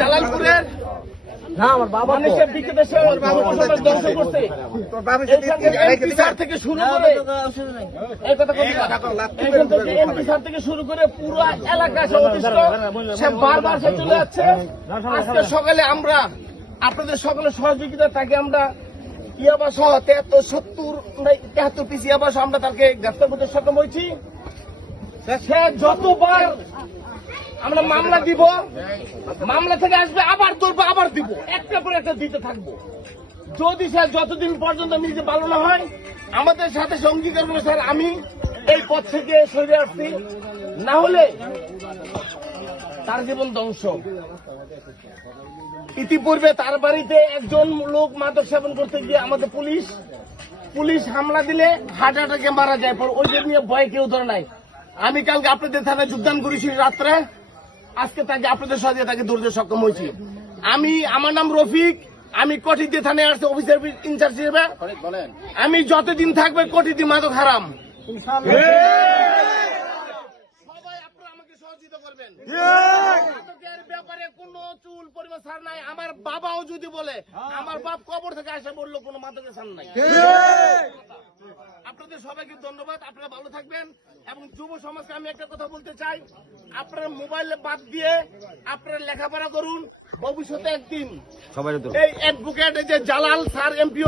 জালালপুরের না আমার বাবা থেকে শুরু করে থেকে শুরু করে পুরো এলাকা সে বারবার সে চলে যাচ্ছে। আজকে সকালে আমরা আপনাদের সকলের সহযোগিতা তাকে আমরা ইয়াবা সহ 73 পিস ইয়াবা সহ আমরা তাকে গ্রেফতার করতে সক্ষম হয়েছি। সে যতবার আমরা মামলা দিব, মামলা থেকে আসবে আবার ধরবো, আবার দিব, একটা পর একটা দিতে থাকবো। যদি স্যার যতদিন পর্যন্ত নিজে ভালো না হয় আমাদের সাথে সঙ্গী করবো স্যার, আমি এই পথ থেকে সরে আসছি, না হলে তার জীবন ধ্বংস। ইতিপূর্বে তার বাড়িতে একজন লোক মাদক সেবন করতে গিয়ে আমাদের পুলিশ হামলা দিলে হার্ট অ্যাটাকে মারা যায়, পর ওই নিয়ে ভয় কেউ ধরে নাই। আমি কালকে আপনাদের থানায় যোগদান করেছি রাত্রে, আজকে তাকে আপনাদের সাথে তাকে ধরতে সক্ষম হয়েছি। আমার নাম রফিক, আমি কঠিতে থানায় আসছি অফিসার ইনচার্জ হিসেবে। আমি যতদিন থাকবে কঠিতে মাদক হারাম। সবাই আপনারা আমাকে সহযোগিতা করবেন। মাদকের ব্যাপারে কোনো চুল পরিমাণ ছাড় নাই। আমার বাবাও যদি বলে, আমার বাপ কবর থেকে আসা বললো কোনো মাদকের ছাড় নাই। আপনাদের সবাইকে ধন্যবাদ, আপনারা ভালো থাকবেন। এবং যুব সমাজকে আমি একটা কথা বলতে চাই, আপনারা মোবাইলে বাদ দিয়ে আপনারা লেখাপড়া করুন। ভবিষ্যতে একদিন এই অ্যাডভোকেট যে জালাল স্যার এমপি